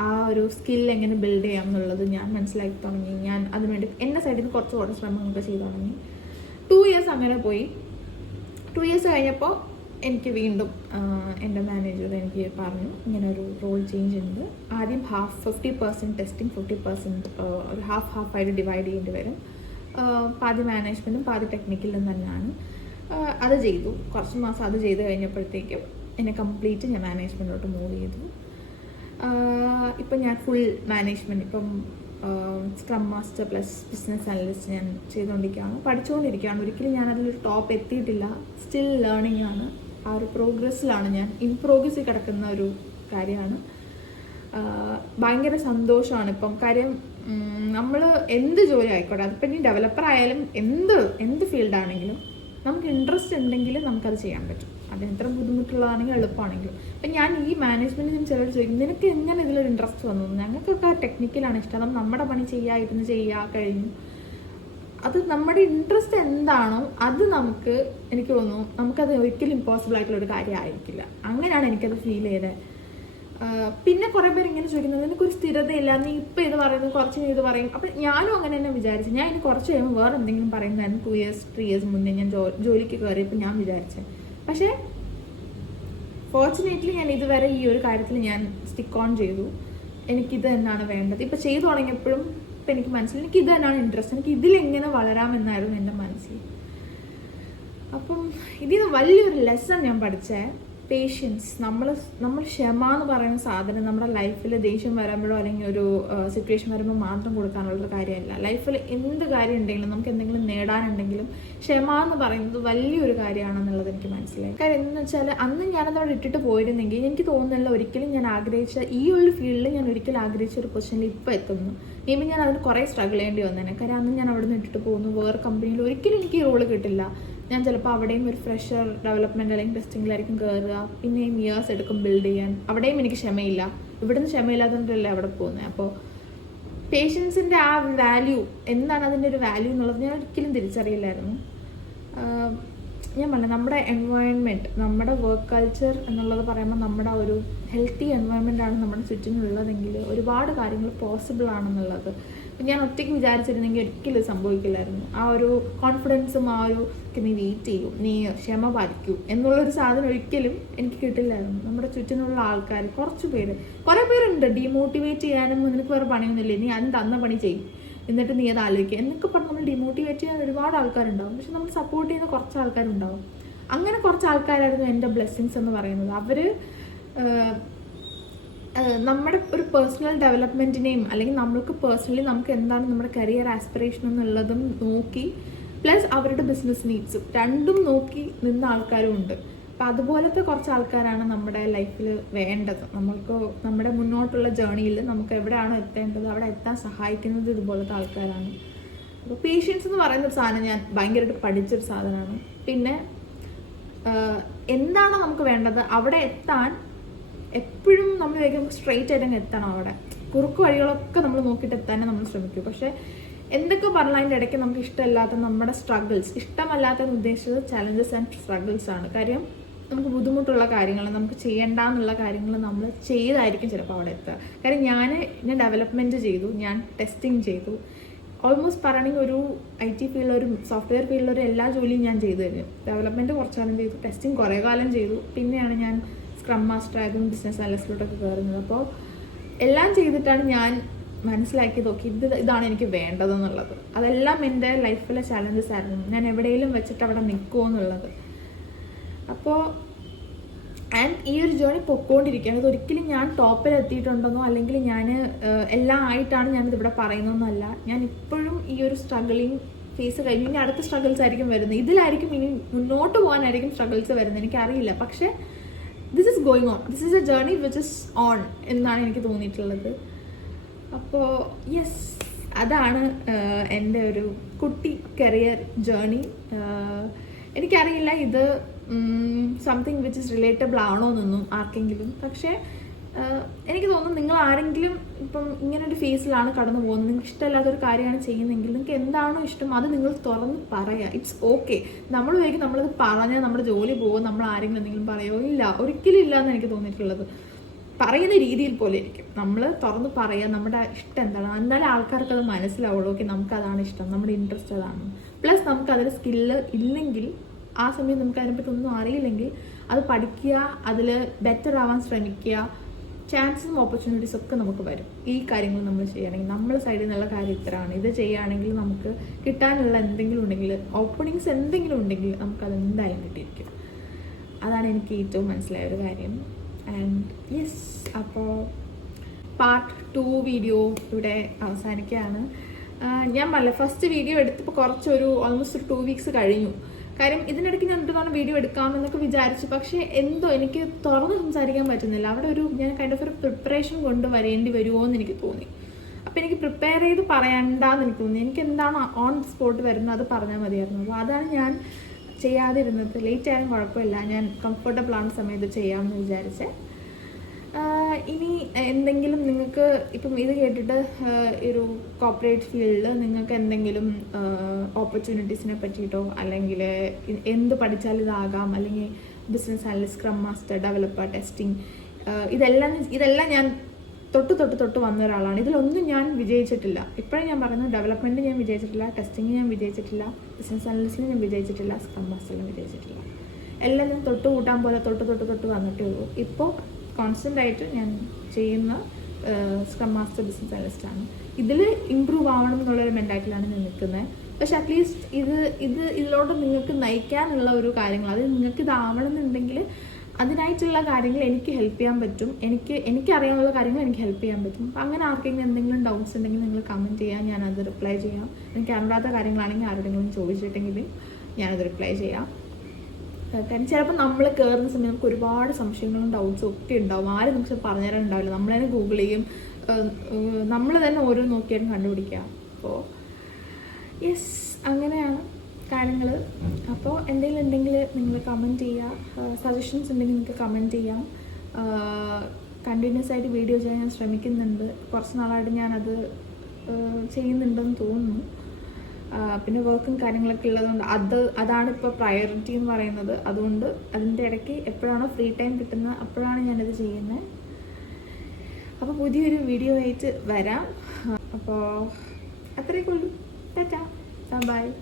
ആ ഒരു സ്കിൽ എങ്ങനെ ബിൽഡ് ചെയ്യാം എന്നുള്ളത് ഞാൻ മനസ്സിലാക്കി തുടങ്ങി. ഞാൻ അതിനുവേണ്ടി എൻ്റെ സൈഡിൽ നിന്ന് കുറച്ച് ശ്രമങ്ങളൊക്കെ ചെയ്തു തുടങ്ങി. 2 years അങ്ങനെ പോയി. 2 years കഴിഞ്ഞപ്പോൾ എനിക്ക് വീണ്ടും എൻ്റെ മാനേജർ എനിക്ക് പറഞ്ഞു ഇങ്ങനെ ഒരു റോൾ ചേഞ്ച് ഉണ്ട്. ആദ്യം 50% ടെസ്റ്റിംഗ്, 50% ഒരു ഹാഫ് ആയിട്ട് ഡിവൈഡ് ചെയ്യേണ്ടി വരും. പാതി മാനേജ്മെൻറ്റും പാതി ടെക്നിക്കലും തന്നെയാണ്. അത് ചെയ്തു. കുറച്ച് മാസം അത് ചെയ്ത് കഴിഞ്ഞപ്പോഴത്തേക്കും എന്നെ കംപ്ലീറ്റ് ഞാൻ മാനേജ്മെൻറ്റിലോട്ട് മൂവ് ചെയ്തു. ഇപ്പം ഞാൻ ഫുൾ മാനേജ്മെൻറ്റ്, ഇപ്പം scrum master plus business analyst ഞാൻ ചെയ്തുകൊണ്ടിരിക്കുകയാണ്, പഠിച്ചുകൊണ്ടിരിക്കുകയാണ്. ഒരിക്കലും ഞാൻ അതിലൊരു ടോപ്പ് എത്തിയിട്ടില്ല, സ്റ്റിൽ ലേണിംഗ് ആണ്. ആ ഒരു പ്രോഗ്രസ്സിലാണ് ഞാൻ, ഇൻ പ്രോഗ്രസ്സിൽ കിടക്കുന്ന ഒരു കാര്യമാണ്. ഭയങ്കര സന്തോഷമാണ് ഇപ്പം. കാര്യം നമ്മൾ എന്ത് ജോലി ആയിക്കോട്ടെ, അതിപ്പോൾ ഇനി ഡെവലപ്പർ ആയാലും എന്ത് ഫീൽഡാണെങ്കിലും നമുക്ക് ഇൻട്രസ്റ്റ് ഉണ്ടെങ്കിൽ നമുക്കത് ചെയ്യാൻ പറ്റും. അത് എത്ര ബുദ്ധിമുട്ടുള്ളതാണെങ്കിലും എളുപ്പമാണെങ്കിലും. അപ്പം ഞാൻ ഈ മാനേജ്മെൻറ്റിനും ചിലർ ചോദിക്കും നിനക്ക് എങ്ങനെ ഇതിലൊരു ഇൻട്രസ്റ്റ് വന്നു? ഞങ്ങൾക്കൊക്കെ ടെക്നിക്കലാണ് ഇഷ്ടം, നമ്മുടെ പണി ഇരുന്ന് കഴിഞ്ഞു. അത് നമ്മുടെ ഇൻട്രസ്റ്റ് എന്താണോ അത് എനിക്ക് തോന്നുന്നു നമുക്കത് ഒരിക്കലും ഇമ്പോസിബിൾ ആയിട്ടുള്ളൊരു കാര്യമായിരിക്കില്ല. അങ്ങനെയാണ് എനിക്കത് ഫീൽ ചെയ്തത്. പിന്നെ കുറേ പേര് ഇങ്ങനെ ചോദിക്കുന്നത് നിനക്കൊരു സ്ഥിരതയില്ല, നീ ഇപ്പം ഇത് പറയുന്നു, കുറച്ച് ഇത് പറയും. അപ്പം ഞാനും അങ്ങനെ തന്നെ വിചാരിച്ചു. ഞാൻ ഇനി കുറച്ച് കഴിയുമ്പോൾ വേറെ എന്തെങ്കിലും പറയുന്നതായിരുന്നു. 2 years 3 years മുന്നേ ഞാൻ ജോലിക്ക് കയറിയപ്പോൾ ഞാൻ വിചാരിച്ചത്. പക്ഷേ ഫോർച്ചുനേറ്റ്ലി ഞാൻ ഇതുവരെ ഈ ഒരു കാര്യത്തിൽ ഞാൻ സ്റ്റിക്ക് ഓൺ ചെയ്തു. എനിക്കിത് തന്നെയാണ് വേണ്ടത്. ഇപ്പം ചെയ്തു തുടങ്ങിയപ്പോഴും ഇപ്പം എനിക്ക് മനസ്സിലായി എനിക്ക് ഇത് തന്നെയാണ് ഇൻട്രസ്റ്റ്, എനിക്ക് ഇതിലെങ്ങനെ വളരാമെന്നായിരുന്നു എൻ്റെ മനസ്സിൽ. അപ്പം ഇതിന് വലിയൊരു ലെസൺ ഞാൻ പഠിച്ചേ, പേഷ്യൻസ്. നമ്മൾ ക്ഷമ എന്ന് പറയുന്ന സാധനം നമ്മുടെ ലൈഫിൽ ദേഷ്യം വരുമ്പോഴോ അല്ലെങ്കിൽ ഒരു സിറ്റുവേഷൻ വരുമ്പോൾ മാത്രം കൊടുക്കാനുള്ളൊരു കാര്യമല്ല. ലൈഫിൽ എന്ത് കാര്യം ഉണ്ടെങ്കിലും നമുക്ക് എന്തെങ്കിലും നേടാനുണ്ടെങ്കിലും ക്ഷമ എന്ന് പറയുന്നത് വലിയൊരു കാര്യമാണെന്നുള്ളത് എനിക്ക് മനസ്സിലായി. കാര്യം എന്താണെന്ന് വെച്ചാൽ അന്ന് ഞാനതവിടെ ഇട്ടിട്ട് പോയിരുന്നെങ്കിൽ എനിക്ക് തോന്നുന്നില്ല ഒരിക്കലും ഞാൻ ആഗ്രഹിച്ച ഈ ഒരു ഫീൽഡിൽ ഞാൻ ഒരിക്കലും ആഗ്രഹിച്ച ഒരു പൊസിഷനിൽ ഇപ്പോൾ എത്തുന്നു. മേ ബി ഞാൻ അതിന് കുറേ സ്ട്രഗിൾ ചെയ്യേണ്ടി വന്നേനെ. കാര്യം അന്ന് ഞാൻ അവിടെ നിന്ന് ഇട്ടിട്ട് പോകുന്നു, വേറെ കമ്പനിയിൽ ഒരിക്കലും എനിക്ക് ഈ റോള് കിട്ടില്ല. ഞാൻ ചിലപ്പോൾ അവിടെയും ഒരു ഫ്രഷർ ഡെവലപ്മെൻറ്റ് അല്ലെങ്കിൽ ടെസ്റ്റിങ്ങിലായിരിക്കും കയറുക, പിന്നെയും ഇയേഴ്സ് എടുക്കും ബിൽഡ് ചെയ്യാൻ. അവിടെയും എനിക്ക് ക്ഷമയില്ല, ഇവിടുന്ന് ക്ഷമയില്ലാത്തതുകൊണ്ടല്ലേ അവിടെ പോകുന്നത്. അപ്പോൾ പേഷ്യൻസിൻ്റെ ആ വാല്യൂ എന്താണ്, അതിൻ്റെ ഒരു വാല്യൂ എന്നുള്ളത് ഞാൻ ഒരിക്കലും തിരിച്ചറിയില്ലായിരുന്നു. ഞാൻ പറഞ്ഞ നമ്മുടെ എൻവയോൺമെൻറ്റ്, നമ്മുടെ വർക്ക് കൾച്ചർ എന്നുള്ളത് പറയുമ്പോൾ നമ്മുടെ ഒരു ഹെൽത്തി എൻവയോൺമെൻ്റ് ആണ് നമ്മുടെ ചുറ്റിനുള്ളതെങ്കിൽ ഒരുപാട് കാര്യങ്ങൾ പോസിബിൾ ആണെന്നുള്ളത്. ഞാൻ ഒറ്റയ്ക്ക് വിചാരിച്ചിരുന്നെങ്കിൽ ഒരിക്കലും സംഭവിക്കില്ലായിരുന്നു. ആ ഒരു കോൺഫിഡൻസും ആ ഒരു നീ വെയിറ്റ് ചെയ്യും, നീ ക്ഷമ പാലിക്കൂ എന്നുള്ളൊരു സാധനം ഒരിക്കലും എനിക്ക് കിട്ടില്ലായിരുന്നു. നമ്മുടെ ചുറ്റിനുള്ള ആൾക്കാർ കുറേ പേരുണ്ട് ഡീമോട്ടിവേറ്റ് ചെയ്യാനും, നിനക്ക് വേറെ പണിയൊന്നുമില്ലേ, നീ അതിന് തന്ന പണി ചെയ്യും എന്നിട്ട് നീ അത് ആലോചിക്കുക എന്നൊക്കെ പറഞ്ഞ് നമ്മൾ ഡിമോട്ടിവേറ്റ് ചെയ്യാൻ ഒരുപാട് ആൾക്കാരുണ്ടാവും. പക്ഷെ നമ്മൾ സപ്പോർട്ട് ചെയ്യുന്ന കുറച്ച് ആൾക്കാരുണ്ടാവും. അങ്ങനെ കുറച്ച് ആൾക്കാരായിരുന്നു എൻ്റെ ബ്ലെസ്സിങ്സ് എന്ന് പറയുന്നത്. അവർ നമ്മുടെ ഒരു പേഴ്സണൽ ഡെവലപ്മെൻറ്റിനെയും അല്ലെങ്കിൽ നമ്മൾക്ക് പേഴ്സണലി നമുക്ക് എന്താണ് നമ്മുടെ കരിയർ ആസ്പിറേഷൻ എന്നുള്ളതും നോക്കി, പ്ലസ് അവരുടെ ബിസിനസ് നീഡ്സും രണ്ടും നോക്കി നിന്ന ആൾക്കാരും ഉണ്ട്. അപ്പം അതുപോലത്തെ കുറച്ച് ആൾക്കാരാണ് നമ്മുടെ ലൈഫിൽ വേണ്ടത്. നമ്മൾക്ക് നമ്മുടെ മുന്നോട്ടുള്ള ജേർണിയിൽ നമുക്ക് എവിടെയാണോ എത്തേണ്ടത് അവിടെ എത്താൻ സഹായിക്കുന്നത് ഇതുപോലത്തെ ആൾക്കാരാണ്. അപ്പോൾ പേഷ്യൻസ് എന്ന് പറയുന്ന ഒരു സാധനം ഞാൻ ഭയങ്കരമായിട്ട് പഠിച്ചൊരു സാധനമാണ്. പിന്നെ എന്താണ് നമുക്ക് വേണ്ടത് അവിടെ എത്താൻ എപ്പോഴും നമ്മൾ വേഗം സ്ട്രെയിറ്റ് ആയിട്ട് അങ്ങ് എത്തണം. അവിടെ കുറുക്ക് വഴികളൊക്കെ നമ്മൾ നോക്കിയിട്ട് എത്താനേ നമ്മൾ ശ്രമിക്കും. പക്ഷേ എന്തൊക്കെ പറഞ്ഞാൽ അതിൻ്റെ ഇടയ്ക്ക് നമുക്ക് ഇഷ്ടമല്ലാത്ത നമ്മുടെ സ്ട്രഗിൾസ്, ഇഷ്ടമല്ലാത്തതെന്ന് ഉദ്ദേശിച്ചത് ചലഞ്ചസ് ആൻഡ് സ്ട്രഗിൾസ് ആണ്. കാര്യം നമുക്ക് ബുദ്ധിമുട്ടുള്ള കാര്യങ്ങൾ, നമുക്ക് ചെയ്യേണ്ടെന്നുള്ള കാര്യങ്ങൾ നമ്മൾ ചെയ്തായിരിക്കും ചിലപ്പോൾ അവിടെ എത്തുക. കാര്യം ഞാൻ ഡെവലപ്മെൻറ്റ് ചെയ്തു, ഞാൻ ടെസ്റ്റിംഗ് ചെയ്തു. ഓൾമോസ്റ്റ് പറയണമെങ്കിൽ ഒരു IT ഫീൽഡിൽ, ഒരു സോഫ്റ്റ്വെയർ ഫീൽഡിൽ ഒരു എല്ലാ ജോലിയും ഞാൻ ചെയ്തു കഴിഞ്ഞു. ഡെവലപ്മെൻറ്റ് കുറച്ച് കാലം ചെയ്തു, ടെസ്റ്റിംഗ് കുറേ കാലം ചെയ്തു. പിന്നെയാണ് ഞാൻ സ്ക്രം മാസ്റ്റർ ആയതും ബിസിനസ് അനലിസ്റ്റിലോട്ടൊക്കെ കയറുന്നത്. അപ്പോൾ എല്ലാം ചെയ്തിട്ടാണ് ഞാൻ മനസ്സിലാക്കിയത് ഓക്കെ ഇതാണ് എനിക്ക് വേണ്ടതെന്നുള്ളത്. അതെല്ലാം എൻ്റെ ലൈഫിലെ ചാലഞ്ചസ് ആയിരുന്നു. ഞാൻ എവിടെയെങ്കിലും വെച്ചിട്ട് അവിടെ നിൽക്കുമോ എന്നുള്ളത്. അപ്പോൾ ആൻഡ് ഈ ഒരു ജേർണി പൊക്കോണ്ടിരിക്കുകയാണ്. ഇതൊരിക്കലും ഞാൻ ടോപ്പിൽ എത്തിയിട്ടുണ്ടെന്നോ അല്ലെങ്കിൽ ഞാൻ എല്ലാം ആയിട്ടാണ് ഞാനിതിവിടെ പറയുന്നതെന്നല്ല. ഞാൻ ഇപ്പോഴും ഈ ഒരു സ്ട്രഗിളിങ് ഫേസ് കഴിഞ്ഞു. ഇനി അടുത്ത സ്ട്രഗിൾസ് ആയിരിക്കും വരുന്നത്. ഇതിലായിരിക്കും ഇനി മുന്നോട്ട് പോകാനായിരിക്കും സ്ട്രഗിൾസ് വരുന്നത്, എനിക്കറിയില്ല. പക്ഷേ this is going on, this is A journey which is on എന്നാണ് എനിക്ക് തോന്നിയിട്ടുള്ളത്. അപ്പോൾ യെസ്, അതാണ് എൻ്റെ ഒരു കുട്ടി കരിയർ ജേർണി. എനിക്കറിയില്ല ഇത് സംതിങ് വിച്ച് ഇസ് റിലേറ്റബിൾ ആണോ എന്നൊന്നും ആർക്കെങ്കിലും. പക്ഷേ എനിക്ക് തോന്നുന്നു നിങ്ങൾ ആരെങ്കിലും ഇപ്പം ഇങ്ങനൊരു ഫേസിലാണ് കടന്നു പോകുന്നത്, നിങ്ങൾക്ക് ഇഷ്ടമല്ലാത്തൊരു കാര്യമാണ് ചെയ്യുന്നതെങ്കിൽ നിങ്ങൾക്ക് എന്താണോ ഇഷ്ടം അത് നിങ്ങൾ തുറന്ന് പറയുക. It's okay. നമ്മൾ വേഗം നമ്മളത് പറഞ്ഞാൽ നമ്മുടെ ജോലി പോകും, നമ്മൾ ആരെങ്കിലും എന്തെങ്കിലും പറയുമോ? ഇല്ല, ഒരിക്കലും ഇല്ല എന്ന് എനിക്ക് തോന്നിയിട്ടുള്ളത്. പറയുന്ന രീതിയിൽ പോലെ ഇരിക്കും. നമ്മൾ തുറന്ന് പറയുക നമ്മുടെ ഇഷ്ടം എന്താണ്, എന്നാലും ആൾക്കാർക്ക് അത് മനസ്സിലാവുള്ളൂ. ഓക്കെ നമുക്കതാണ് ഇഷ്ടം, നമ്മുടെ ഇൻട്രസ്റ്റ് അതാണ്. പ്ലസ് നമുക്കതിൽ സ്കില്ല് ഇല്ലെങ്കിൽ, ആ സമയം നമുക്ക് അതിനെപ്പറ്റി ഒന്നും അറിയില്ലെങ്കിൽ അത് പഠിക്കുക, അതിൽ ബെറ്റർ ആവാൻ ശ്രമിക്കുക. ചാൻസും ഓപ്പർച്യൂണിറ്റീസ് ഒക്കെ നമുക്ക് വരും. ഈ കാര്യങ്ങൾ നമ്മൾ ചെയ്യുകയാണെങ്കിൽ, നമ്മുടെ സൈഡിൽ നിന്നുള്ള കാര്യം ഇത്രയാണ്, ഇത് ചെയ്യുകയാണെങ്കിൽ നമുക്ക് കിട്ടാനുള്ള എന്തെങ്കിലും ഉണ്ടെങ്കിൽ, ഓപ്പണിങ്സ് എന്തെങ്കിലും ഉണ്ടെങ്കിൽ നമുക്കത് എന്തായാലും കിട്ടിയിരിക്കും. അതാണ് എനിക്ക് ഏറ്റവും മനസ്സിലായ ഒരു കാര്യം. ആൻഡ് യെസ്, അപ്പോൾ പാർട്ട് 2 വീഡിയോ ഇവിടെ അവസാനിക്കുകയാണ്. ഞാൻ ഫസ്റ്റ് വീഡിയോ എടുത്തപ്പോൾ ഓൾമോസ്റ്റ് ഒരു 2 വീക്സ് കഴിഞ്ഞു. കാര്യം ഇതിനിടയ്ക്ക് ഞാൻ തവണ വീഡിയോ എടുക്കാമെന്നൊക്കെ വിചാരിച്ചു. പക്ഷേ എന്തോ എനിക്ക് തുറന്ന് സംസാരിക്കാൻ പറ്റുന്നില്ല. അവിടെ ഞാൻ കൈൻഡ് ഓഫ് ഒരു പ്രിപ്പറേഷൻ കൊണ്ടുവരേണ്ടി വരുമോ എന്ന് എനിക്ക് തോന്നി. അപ്പോൾ എനിക്ക് പ്രിപ്പയർ ചെയ്ത് പറയണ്ടെന്ന് എനിക്ക് തോന്നി. എനിക്ക് എന്താണ് ഓൺ സ്പോട്ട് വരുന്നത് അത് പറഞ്ഞാൽ മതിയായിരുന്നു. അപ്പോൾ അതാണ് ഞാൻ ചെയ്യാതിരുന്നത്. ലേറ്റ് ആയാലും കുഴപ്പമില്ല, ഞാൻ കംഫർട്ടബിൾ ആവുന്ന സമയത്ത് ചെയ്യാമെന്ന് വിചാരിച്ചേ. ഇനി എന്തെങ്കിലും നിങ്ങൾക്ക് ഇപ്പം ഇത് കേട്ടിട്ട് ഒരു കോർപ്പറേറ്റ് ഫീൽഡിൽ നിങ്ങൾക്ക് എന്തെങ്കിലും ഓപ്പർച്യൂണിറ്റീസിനെ പറ്റിയിട്ടോ അല്ലെങ്കിൽ എന്ത് പഠിച്ചാലും ഇതാകാം, അല്ലെങ്കിൽ business analyst, scrum master, developer, testing, ഇതെല്ലാം ഞാൻ തൊട്ട് വന്ന ഒരാളാണ്. ഇതിലൊന്നും ഞാൻ വിജയിച്ചിട്ടില്ല. ഇപ്പോഴും ഞാൻ പറയുന്നത് ഡെവലപ്മെൻറ്റ് ഞാൻ വിജയിച്ചിട്ടില്ല, ടെസ്റ്റിംഗ് ഞാൻ വിജയിച്ചിട്ടില്ല, ബിസിനസ് അനലിസ്റ്റിന് ഞാൻ വിജയിച്ചിട്ടില്ല, സ്ക്രം മാസ്റ്ററിലും വിജയിച്ചിട്ടില്ല. എല്ലാം ഞാൻ കൂട്ടാൻ പോലെ തൊട്ട് വന്നിട്ടേ ഉള്ളൂ. ഇപ്പോൾ കോൺസ്റ്റൻ്റ് ആയിട്ട് ഞാൻ ചെയ്യുന്ന സ്ക്രം മാസ്റ്റർ, ബിസിനസ് അനലിസ്റ്റാണ്. ഇതിൽ ഇമ്പ്രൂവ് ആവണം എന്നുള്ളൊരു മെൻറ്റാലിറ്റിയിലാണ് ഞാൻ നിൽക്കുന്നത്. പക്ഷെ അറ്റ്ലീസ്റ്റ് ഇതിലോട്ട് നിങ്ങൾക്ക് നയിക്കാനുള്ള ഒരു കാര്യങ്ങൾ, അത് നിങ്ങൾക്ക് ഇതാവണം എന്നുണ്ടെങ്കിൽ അതിനായിട്ടുള്ള കാര്യങ്ങൾ എനിക്ക് ഹെൽപ്പ് ചെയ്യാൻ പറ്റും. എനിക്കറിയാനുള്ള കാര്യങ്ങൾ എനിക്ക് ഹെൽപ്പ് ചെയ്യാൻ പറ്റും. അപ്പം അങ്ങനെ ആർക്കെങ്കിലും എന്തെങ്കിലും ഡൗട്ട്സ് ഉണ്ടെങ്കിൽ നിങ്ങൾ കമൻറ്റ് ചെയ്യാം, ഞാനത് റിപ്ലൈ ചെയ്യാം. എനിക്ക് അറിയാത്ത കാര്യങ്ങളാണെങ്കിൽ ആരുടെങ്കിലും ചോദിച്ചിട്ടെങ്കിൽ ഞാനത് റിപ്ലൈ ചെയ്യാം. കാരണം ചിലപ്പോൾ നമ്മൾ കയറുന്ന സമയം നമുക്ക് ഒരുപാട് സംശയങ്ങളും ഡൗട്ട്സും ഒക്കെ ഉണ്ടാവും. ആരും നമുക്ക് പറഞ്ഞുതരാൻ ഉണ്ടാവില്ല. നമ്മൾ തന്നെ ഗൂഗിൾ ചെയ്യും, നമ്മൾ തന്നെ ഓരോ നോക്കിയാലും കണ്ടുപിടിക്കാം. അപ്പോൾ യെസ്, അങ്ങനെയാണ് കാര്യങ്ങൾ. അപ്പോൾ എന്തെങ്കിലും ഉണ്ടെങ്കിൽ നിങ്ങൾ കമൻറ്റ് ചെയ്യുക. സജഷൻസ് ഉണ്ടെങ്കിൽ നിങ്ങൾക്ക് കമൻറ്റ് ചെയ്യാം. കണ്ടിന്യൂസ് ആയിട്ട് വീഡിയോ ചെയ്യാൻ ഞാൻ ശ്രമിക്കുന്നുണ്ട്. കുറച്ച് നാളായിട്ട് ഞാനത് ചെയ്യുന്നുണ്ടെന്ന് തോന്നുന്നു. പിന്നെ വർക്കും കാര്യങ്ങളൊക്കെ ഉള്ളതുകൊണ്ട് അതാണിപ്പോൾ പ്രയോറിറ്റി എന്ന് പറയുന്നത്. അതുകൊണ്ട് അതിൻ്റെ ഇടയ്ക്ക് എപ്പോഴാണോ ഫ്രീ ടൈം കിട്ടുന്നത് അപ്പോഴാണ് ഞാനത് ചെയ്യുന്നത്. അപ്പോൾ പുതിയൊരു വീഡിയോ ആയിട്ട് വരാം. അപ്പോൾ അത്രയൊക്കെ ഉള്ളൂ. ടാറ്റാ, ബൈ.